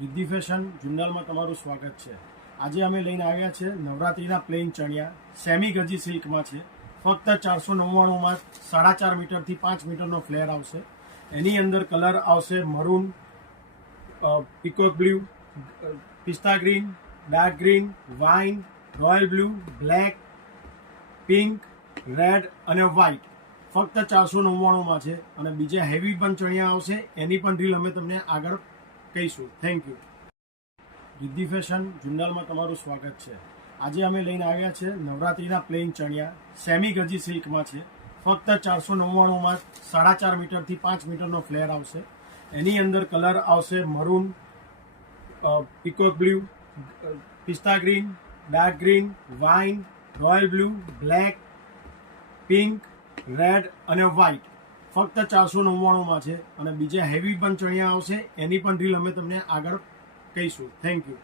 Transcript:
Riddhi fashion જુંડાલમાં તમારું સ્વાગત છે। આજે અમે લઈને આવ્યા છે નવરાત્રિના પ્લેન ચણિયા સેમી ગજી સિલ્કમાં છે। ફક્ત 499માં 4.5 મીટરથી 5 મીટરનો ફ્લેર આવશે। એની અંદર કલર આવશે મરૂન, પીકોક બ્લુ, પિસ્તા green, dark green, wine, royal blue, black, pink, red અને વ્હાઇટ। ફક્ત 499માં છે અને બીજા હેવી પણ ચણિયા આવશે, એની પણ ડીલ અમે તમને આગળ કહીશું। Thank you. રિદ્ધિ ફેશન જુંડાલમાં તમારું સ્વાગત છે। આજે અમે લઈને આવ્યા છે નવરાત્રિના પ્લેન ચણિયા સેમી ગજી સિલ્કમાં છે। ફક્ત 499માં 4.5 મીટરથી 5 મીટરનો ફ્લેર આવશે। એની અંદર કલર આવશે મરૂન, પીકોક બ્લુ, પિસ્તા green, dark green, wine, royal blue, black, pink, red અને વ્હાઇટ। ફક્ત 499માં છે અને બીજા હેવી પણ ચણિયા આવશે, એની પણ ડીલ અમે તમને આગળ કહીશું। Thank you.